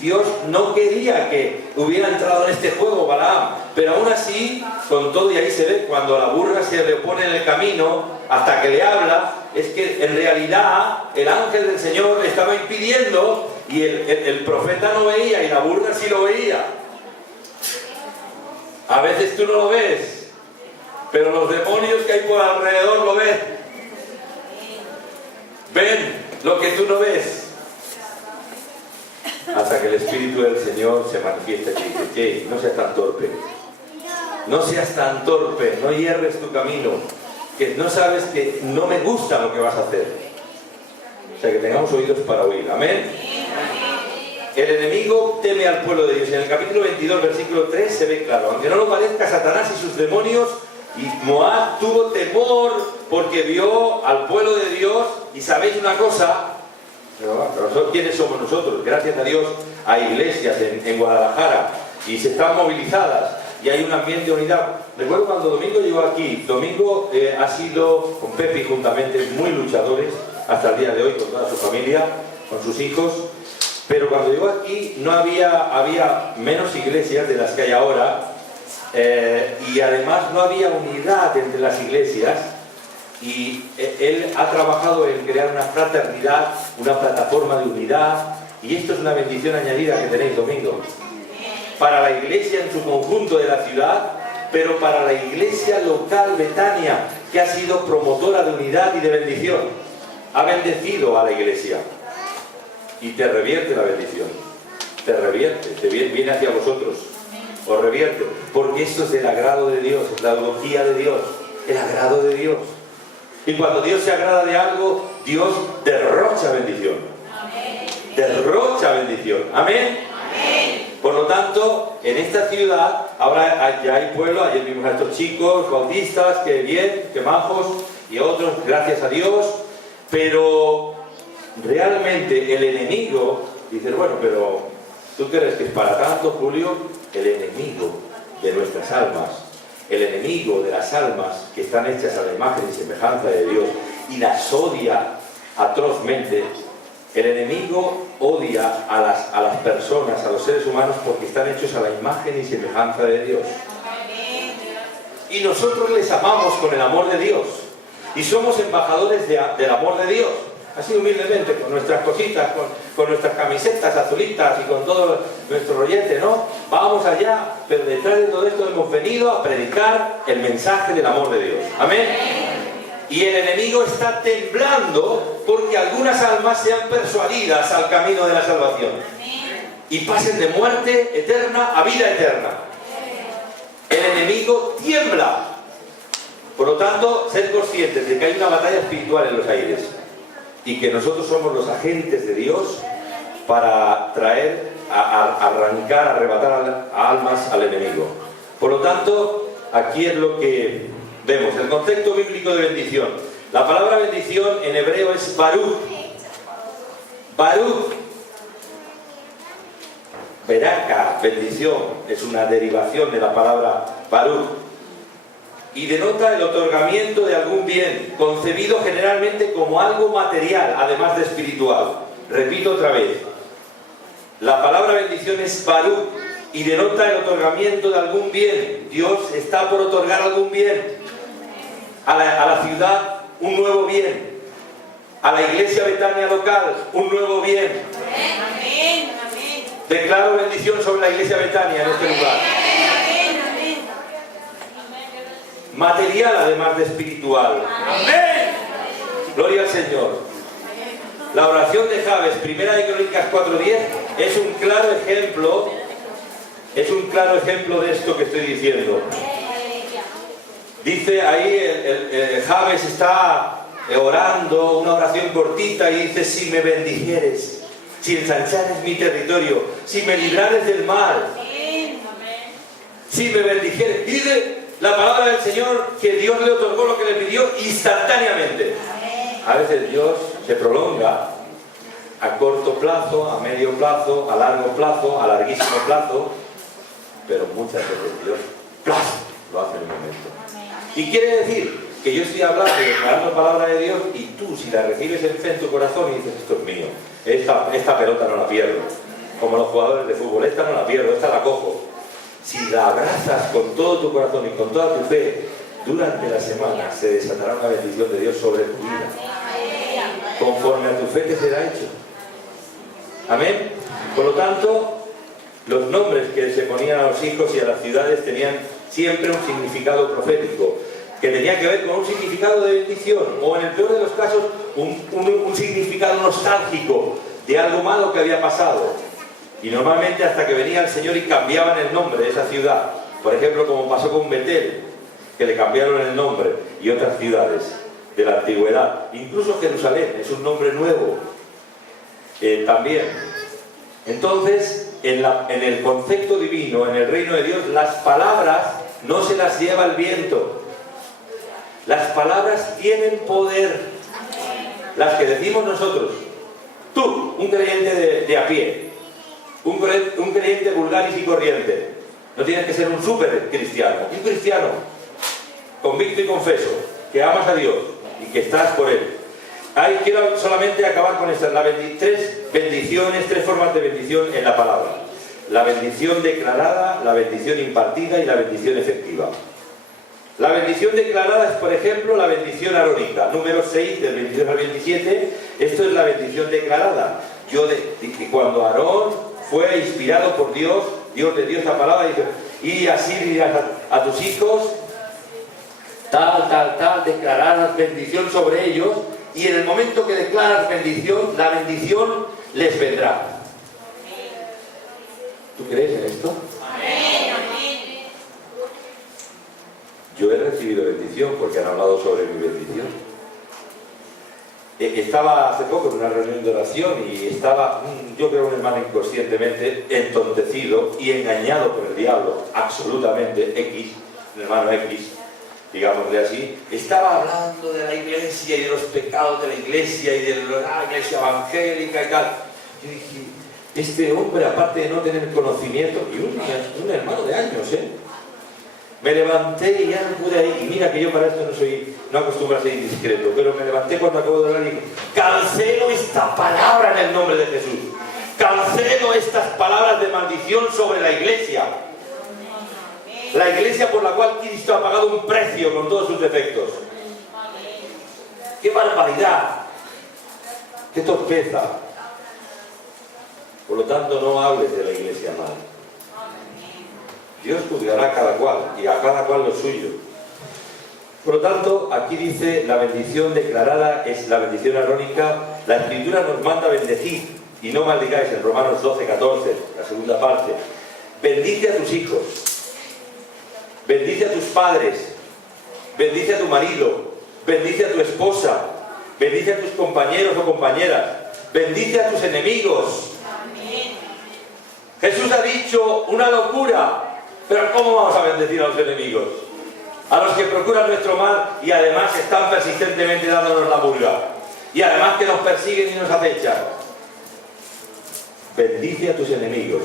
Dios no quería que hubiera entrado en este juego Balaam, pero aún así, con todo, y ahí se ve cuando la burra se le pone en el camino hasta que le habla, es que en realidad el ángel del Señor le estaba impidiendo y el profeta no veía y la burra sí lo veía. A veces tú no lo ves, pero los demonios que hay por alrededor lo ven. Ven lo que tú no ves. Hasta que el Espíritu del Señor se manifiesta y dice: "Che, no seas tan torpe. No seas tan torpe, no hierres tu camino, que no sabes que no me gusta lo que vas a hacer". O sea, que tengamos oídos para oír. Amén. El enemigo teme al pueblo de Dios. En el capítulo 22, versículo 3 se ve claro. Aunque no lo parezca, Satanás y sus demonios, y Moab tuvo temor porque vio al pueblo de Dios. Y sabéis una cosa, pero ¿quiénes somos nosotros? Gracias a Dios hay iglesias en Guadalajara y se están movilizadas y hay un ambiente de unidad. Recuerdo cuando Domingo llegó aquí. Domingo ha sido, con Pepi juntamente, muy luchadores hasta el día de hoy, con toda su familia, con sus hijos. Pero cuando llegó aquí no había menos iglesias de las que hay ahora, y además no había unidad entre las iglesias. Y él ha trabajado en crear una fraternidad, una plataforma de unidad, y esto es una bendición añadida que tenéis, Domingo, para la iglesia en su conjunto de la ciudad, pero para la iglesia local Betania, que ha sido promotora de unidad y de bendición. Ha bendecido a la iglesia y te revierte la bendición, te revierte, viene hacia vosotros, os revierte, porque esto es del agrado de Dios, la eulogía de Dios, el agrado de Dios. Y cuando Dios se agrada de algo, Dios derrocha bendición. Amén. Derrocha bendición. Amén. Amén. Por lo tanto, en esta ciudad ahora ya hay pueblo. Ayer vimos a estos chicos bautistas, que bien, que majos, y otros, gracias a Dios. Pero realmente el enemigo, dices, bueno, pero ¿tú crees que es para tanto, Julio? El enemigo de nuestras almas, el enemigo de las almas que están hechas a la imagen y semejanza de Dios y las odia atrozmente. El enemigo odia a las personas, a los seres humanos, porque están hechos a la imagen y semejanza de Dios. Y nosotros les amamos con el amor de Dios. Y somos embajadores del amor de Dios. Así humildemente, con nuestras cositas, con nuestras camisetas azulitas y con todo nuestro rollete, ¿no? Vamos allá, pero detrás de todo esto hemos venido a predicar el mensaje del amor de Dios. Amén. Y el enemigo está temblando porque algunas almas sean persuadidas al camino de la salvación y pasen de muerte eterna a vida eterna. El enemigo tiembla. Por lo tanto, ser conscientes de que hay una batalla espiritual en los aires y que nosotros somos los agentes de Dios para traer, arrancar, arrebatar a almas al enemigo. Por lo tanto, aquí es lo que vemos, el contexto bíblico de bendición. La palabra bendición en hebreo es baruch. Baruch. Beraka, bendición, es una derivación de la palabra baruch. Y denota el otorgamiento de algún bien, concebido generalmente como algo material, además de espiritual. Repito otra vez. La palabra bendición es baruch y denota el otorgamiento de algún bien. Dios está por otorgar algún bien. A la ciudad, un nuevo bien. A la iglesia Betania local, un nuevo bien. Amén. Amén. Declaro bendición sobre la iglesia Betania en este lugar. Material además de espiritual. Amén. Gloria al Señor. La oración de Jabes, 1 de Crónicas 4:10, es un claro ejemplo. Es un claro ejemplo de esto que estoy diciendo. Dice ahí, Jabes está orando una oración cortita y dice: si me bendijeres, si ensanchares mi territorio, si me librares del mal, si me bendijeres. Y dice la palabra del Señor que Dios le otorgó lo que le pidió instantáneamente. A veces Dios se prolonga a corto plazo, a medio plazo, a largo plazo, a larguísimo plazo, pero muchas veces Dios lo hace en un momento. Y quiere decir que yo estoy hablando y declarando palabra de Dios y tú, si la recibes en fe en tu corazón y dices: esto es mío, esta pelota no la pierdo, como los jugadores de fútbol, esta no la pierdo, esta la cojo. Si la abrazas con todo tu corazón y con toda tu fe, durante la semana se desatará una bendición de Dios sobre tu vida, conforme a tu fe te será hecho. Amén. Por lo tanto, los nombres que se ponían a los hijos y a las ciudades tenían siempre un significado profético, que tenía que ver con un significado de bendición, o en el peor de los casos, un significado nostálgico de algo malo que había pasado. Y normalmente hasta que venía el Señor y cambiaban el nombre de esa ciudad. Por ejemplo, como pasó con Betel, que le cambiaron el nombre, y otras ciudades de la antigüedad. Incluso Jerusalén es un nombre nuevo también. Entonces, en el concepto divino, en el reino de Dios, las palabras no se las lleva el viento. Las palabras tienen poder. Las que decimos nosotros. Tú, un creyente de a pie, un creyente vulgaris y corriente. No tienes que ser un súper cristiano. Un cristiano convicto y confeso, que amas a Dios y que estás por Él. Quiero solamente acabar con estas. Tres bendiciones, tres formas de bendición en la palabra. La bendición declarada, la bendición impartida y la bendición efectiva. La bendición declarada es, por ejemplo, la bendición arónica. Número 6, del 22 al 27. Esto es la bendición declarada. Cuando Aarón fue inspirado por Dios, Dios le dio esta palabra y dice: y así dirás a tus hijos, tal, declararás bendición sobre ellos, y en el momento que declaras bendición, la bendición les vendrá. ¿Tú crees en esto? Yo he recibido bendición porque han hablado sobre mi bendición. Estaba hace poco en una reunión de oración y estaba, yo creo, un hermano inconscientemente entontecido y engañado por el diablo, absolutamente, un hermano X, digámosle así. Estaba hablando de la iglesia y de los pecados de la iglesia y de la iglesia evangélica y tal. Yo dije, este hombre, aparte de no tener conocimiento, y un hermano de años, me levanté y ya no pude ir. Y mira que yo para esto no acostumbro a ser indiscreto, pero me levanté cuando acabo de hablar y dije, cancelo esta palabra en el nombre de Jesús. Cancelo estas palabras de maldición sobre la iglesia. La iglesia por la cual Cristo ha pagado un precio con todos sus defectos. ¡Qué barbaridad! ¡Qué torpeza! Por lo tanto, no hables de la iglesia mal. Dios juzgará a cada cual y a cada cual lo suyo. Por lo tanto, aquí dice la bendición declarada es la bendición arónica. La Escritura nos manda bendecir y no maldigáis en Romanos 12, 14, la segunda parte. Bendice a tus hijos, bendice a tus padres, bendice a tu marido, bendice a tu esposa, bendice a tus compañeros o compañeras, bendice a tus enemigos. Jesús ha dicho una locura. Pero ¿cómo vamos a bendecir a los enemigos? A los que procuran nuestro mal y además están persistentemente dándonos la burla. Y además que nos persiguen y nos acechan. Bendice a tus enemigos.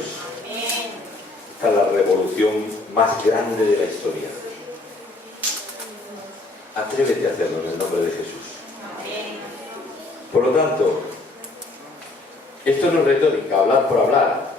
Esta es la revolución más grande de la historia. Atrévete a hacerlo en el nombre de Jesús. Por lo tanto, esto no es retórica, hablar por hablar.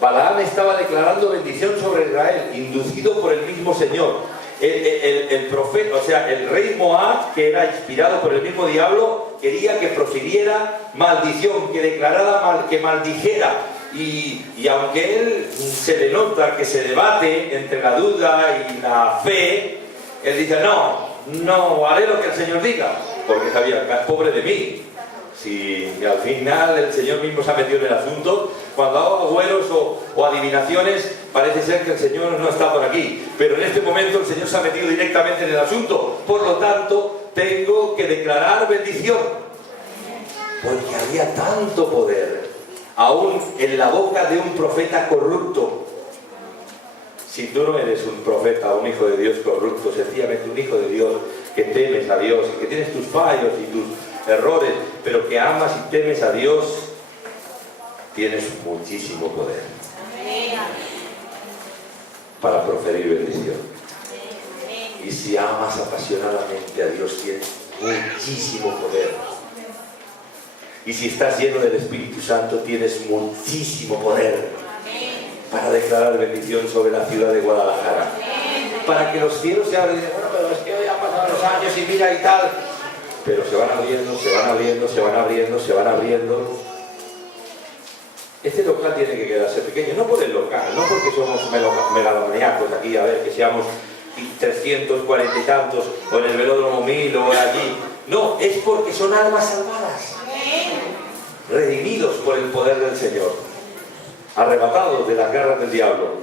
Balaam estaba declarando bendición sobre Israel, inducido por el mismo Señor. El profeta, o sea, el rey Moab, que era inspirado por el mismo diablo, quería que profiriera maldición, que declarara que maldijera. Y aunque él se le nota que se debate entre la duda y la fe, él dice, no haré lo que el Señor diga, porque sabía, pobre de mí. Si al final el Señor mismo se ha metido en el asunto, cuando hago agüeros o adivinaciones, parece ser que el Señor no está por aquí. Pero en este momento el Señor se ha metido directamente en el asunto. Por lo tanto, tengo que declarar bendición. Porque había tanto poder, aún en la boca de un profeta corrupto. Si tú no eres un profeta o un hijo de Dios corrupto, sencillamente un hijo de Dios que temes a Dios y que tienes tus fallos y tus errores, pero que amas y temes a Dios, tienes muchísimo poder para proferir bendición. Y si amas apasionadamente a Dios, tienes muchísimo poder. Y si estás lleno del Espíritu Santo, tienes muchísimo poder para declarar bendición sobre la ciudad de Guadalajara. Para que los cielos se abran y digan, bueno, pero es que hoy han pasado los años y mira y tal. Pero se van abriendo, se van abriendo, se van abriendo, se van abriendo. Este local tiene que quedarse pequeño, no por el local, no porque somos megalomaníacos aquí, a ver, que seamos 340 y tantos, o en el velódromo 1000 o allí. No, es porque son almas salvadas, redimidos por el poder del Señor, arrebatados de las garras del diablo.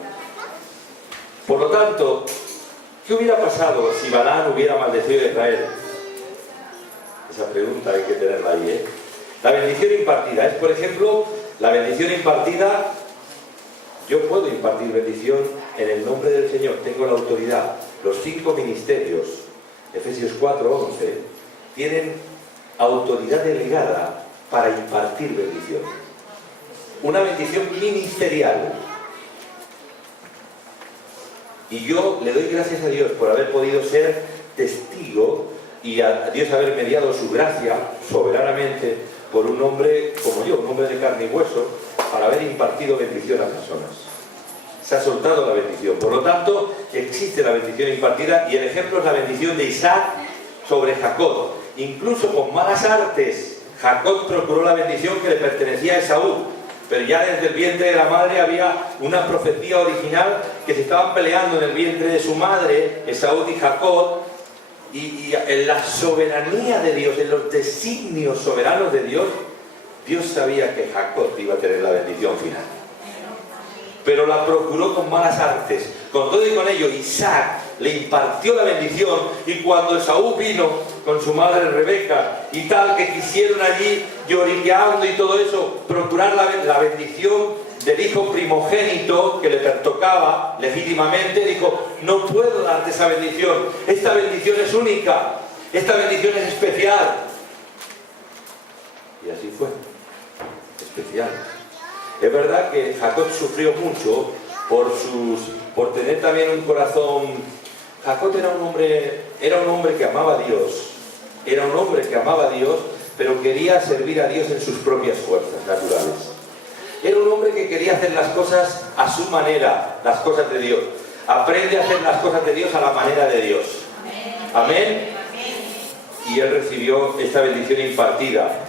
Por lo tanto, ¿qué hubiera pasado si Balaam hubiera maldecido a Israel? Esa pregunta hay que tenerla ahí, La bendición impartida es, por ejemplo, la bendición impartida. Yo puedo impartir bendición en el nombre del Señor, tengo la autoridad. Los 5 ministerios, Efesios 4:11, tienen autoridad delegada para impartir bendición. Una bendición ministerial. Y yo le doy gracias a Dios por haber podido ser testigo y a Dios haber mediado su gracia soberanamente por un hombre como yo, un hombre de carne y hueso, para haber impartido bendición a personas. Se ha soltado la bendición. Por lo tanto, existe la bendición impartida y el ejemplo es la bendición de Isaac sobre Jacob. Incluso con malas artes, Jacob procuró la bendición que le pertenecía a Esaú. Pero ya desde el vientre de la madre había una profecía original que se estaban peleando en el vientre de su madre, Esaú y Jacob, y en la soberanía de Dios, en los designios soberanos de Dios, Dios sabía que Jacob iba a tener la bendición final. Pero la procuró con malas artes. Con todo y con ello, Isaac le impartió la bendición, y cuando Esaú vino con su madre Rebeca y tal, que quisieron allí lloriqueando y todo eso, procurar la bendición del hijo primogénito que le pertocaba legítimamente, dijo: no puedo darte esa bendición, esta bendición es única, esta bendición es especial. Y así fue, especial. Es verdad que Jacob sufrió mucho por tener también un corazón. Jacob era un hombre que amaba a Dios, pero quería servir a Dios en sus propias fuerzas naturales. Era un hombre que quería hacer las cosas a su manera, las cosas de Dios. Aprende a hacer las cosas de Dios a la manera de Dios. Amén. Y él recibió esta bendición impartida.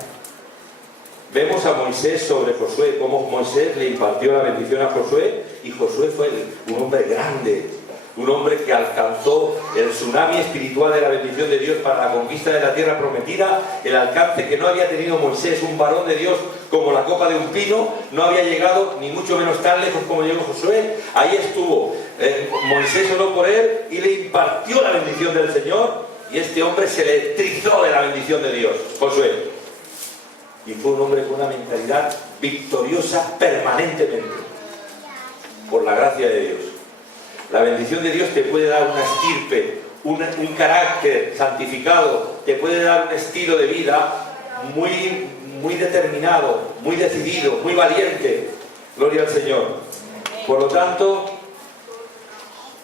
Vemos a Moisés sobre Josué, cómo Moisés le impartió la bendición a Josué, y Josué fue un hombre grande, un hombre que alcanzó el tsunami espiritual de la bendición de Dios para la conquista de la tierra prometida, el alcance que no había tenido Moisés, un varón de Dios como la copa de un pino, no había llegado ni mucho menos tan lejos como llegó Josué. Ahí estuvo, Moisés oró por él y le impartió la bendición del Señor, y este hombre se electrizó de la bendición de Dios, Josué. Y fue un hombre con una mentalidad victoriosa permanentemente, por la gracia de Dios. La bendición de Dios te puede dar una estirpe, un carácter santificado, te puede dar un estilo de vida muy determinado, muy decidido, muy valiente. Gloria al Señor. Por lo tanto,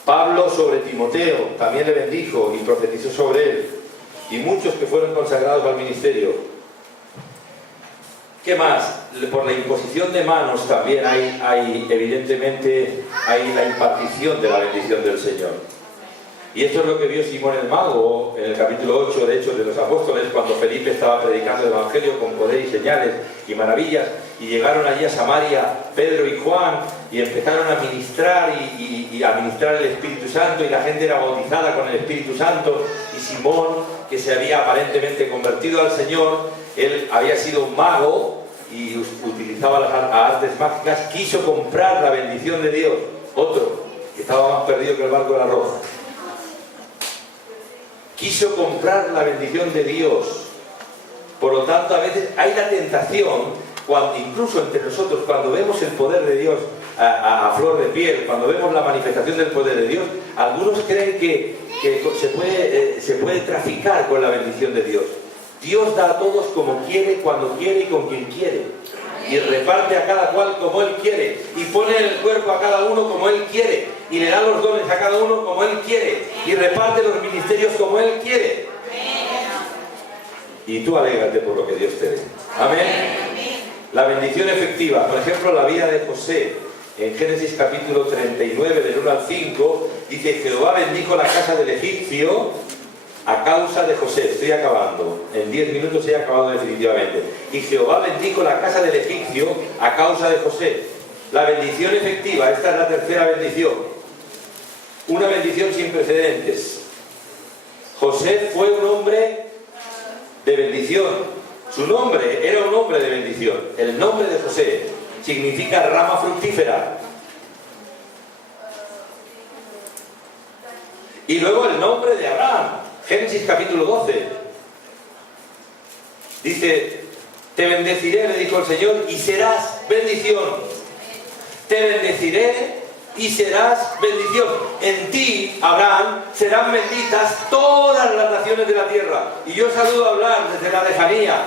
Pablo sobre Timoteo también le bendijo y profetizó sobre él, y muchos que fueron consagrados al ministerio. ¿Qué más? Por la imposición de manos también evidentemente hay la impartición de la bendición del Señor. Y esto es lo que vio Simón el Mago en el capítulo 8 de Hechos de los Apóstoles, cuando Felipe estaba predicando el Evangelio con poder y señales y maravillas, y llegaron allí a Samaria Pedro y Juan y empezaron a ministrar y a ministrar el Espíritu Santo, y la gente era bautizada con el Espíritu Santo. Y Simón, que se había aparentemente convertido al Señor, él había sido un mago y utilizaba las artes mágicas, quiso comprar la bendición de Dios. Otro que estaba más perdido que el barco de la roja, quiso comprar la bendición de Dios. Por lo tanto, a veces hay la tentación, incluso entre nosotros, cuando vemos el poder de Dios a flor de piel, cuando vemos la manifestación del poder de Dios, algunos creen que se puede traficar con la bendición de Dios. Dios da a todos como quiere, cuando quiere y con quien quiere, y reparte a cada cual como Él quiere, y pone en el cuerpo a cada uno como Él quiere, y le da los dones a cada uno como Él quiere, y reparte los ministerios como Él quiere. Y tú alégrate por lo que Dios te dé. Amén. La bendición efectiva, por ejemplo, la vida de José, en Génesis capítulo 39, del 1 al 5, dice: Jehová bendijo la casa del egipcio a causa de José. Estoy acabando, en 10 minutos he acabado definitivamente. Y Jehová bendijo la casa del egipcio a causa de José. La bendición efectiva, esta es la tercera bendición, una bendición sin precedentes. José fue un hombre de bendición. Su nombre era un hombre de bendición. El nombre de José significa rama fructífera. Y luego el nombre de Abraham, Génesis capítulo 12. Dice: te bendeciré, le dijo el Señor, y serás bendición. Te bendeciré y serás bendición. En ti, Abraham, serán benditas todas las naciones de la tierra. Y yo saludo a hablar desde la lejanía,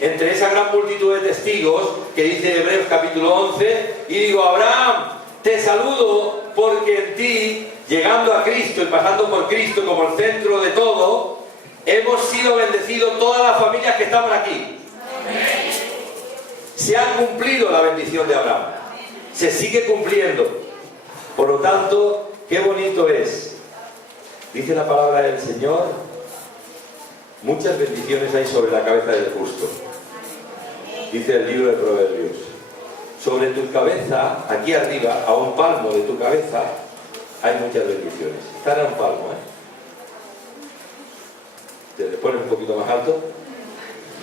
entre esa gran multitud de testigos que dice Hebreos capítulo 11, y digo: Abraham, te saludo porque en ti, llegando a Cristo y pasando por Cristo como el centro de todo, hemos sido bendecidos todas las familias que estamos aquí. Se ha cumplido la bendición de Abraham, se sigue cumpliendo. Por lo tanto, qué bonito es. Dice la palabra del Señor: muchas bendiciones hay sobre la cabeza del justo. Dice el libro de Proverbios: sobre tu cabeza, aquí arriba, a un palmo de tu cabeza, hay muchas bendiciones. Están a un palmo, Te le pones un poquito más alto.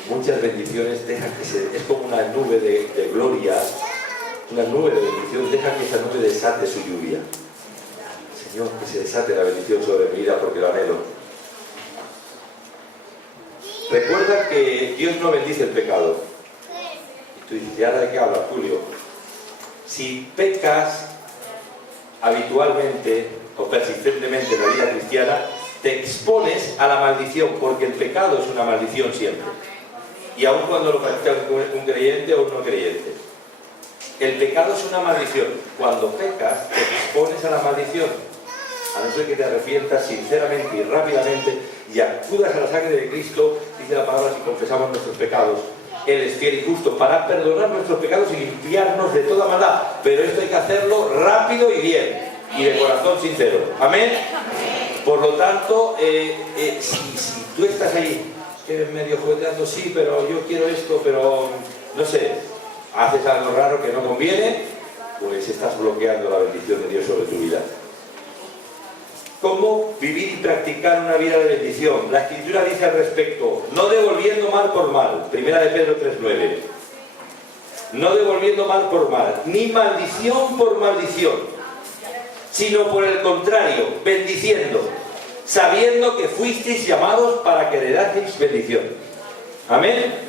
Muchas bendiciones, deja que es como una nube de gloria, una nube de bendición, deja que esa nube desate su lluvia. Señor, que se desate la bendición sobre mi vida porque lo anhelo. Recuerda que Dios no bendice el pecado. Y tú dices, ¿y ahora de qué hablas, Julio? Si pecas habitualmente o persistentemente en la vida cristiana, te expones a la maldición, porque el pecado es una maldición siempre. Y aun cuando lo practica un creyente o un no creyente. El pecado es una maldición. Cuando pecas, te expones a la maldición. A no ser que te arrepientas sinceramente y rápidamente y acudas a la sangre de Cristo, dice la palabra, si confesamos nuestros pecados. Él es fiel y justo para perdonar nuestros pecados y limpiarnos de toda maldad. Pero esto hay que hacerlo rápido y bien, y de corazón sincero. Amén. Por lo tanto, si tú estás ahí, medio jugueteando, sí, pero yo quiero esto, pero no sé, haces algo raro que no conviene, pues estás bloqueando la bendición de Dios sobre tu vida. ¿Cómo vivir y practicar una vida de bendición? La Escritura dice al respecto, no devolviendo mal por mal, 1 de Pedro 3:9. No devolviendo mal por mal, ni maldición por maldición, sino por el contrario, bendiciendo, sabiendo que fuisteis llamados para que heredaseis bendición. Amén.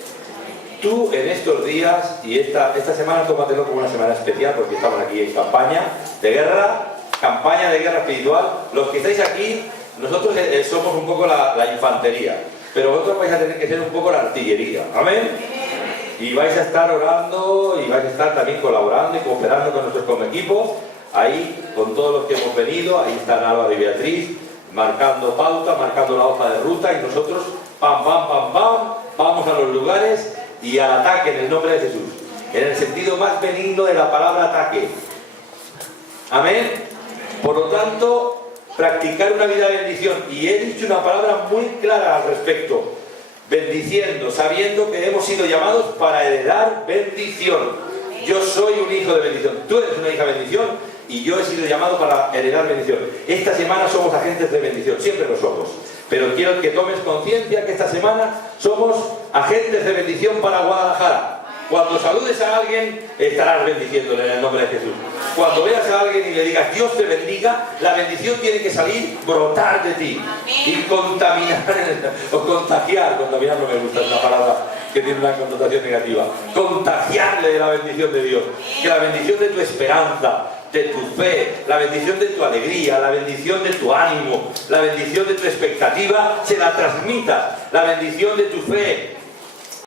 Tú en estos días y esta semana, tómatelo como una semana especial, porque estamos aquí en campaña de guerra espiritual. Los que estáis aquí, nosotros somos un poco la infantería, pero vosotros vais a tener que ser un poco la artillería. Amén. Y vais a estar orando y vais a estar también colaborando y cooperando con nuestros comequipos. Ahí, con todos los que hemos venido, ahí están Álvaro y Beatriz, marcando pauta, marcando la hoja de ruta, y nosotros, pam, pam, pam, pam, vamos a los lugares y al ataque en el nombre de Jesús. En el sentido más benigno de la palabra ataque. Amén. Por lo tanto, practicar una vida de bendición. Y he dicho una palabra muy clara al respecto. Bendiciendo, sabiendo que hemos sido llamados para heredar bendición. Yo soy un hijo de bendición. Tú eres una hija de bendición y yo he sido llamado para heredar bendición. Esta semana somos agentes de bendición, siempre lo somos. Pero quiero que tomes conciencia que esta semana somos agentes de bendición para Guadalajara. Cuando saludes a alguien, estarás bendiciéndole en el nombre de Jesús. Cuando veas a alguien y le digas Dios te bendiga, la bendición tiene que salir, brotar de ti. Y contaminar, o contagiar no me gusta, es una palabra que tiene una connotación negativa. Contagiarle de la bendición de Dios. Que la bendición de tu esperanza, de tu fe, la bendición de tu alegría, la bendición de tu ánimo, la bendición de tu expectativa, se la transmita. La bendición de tu fe,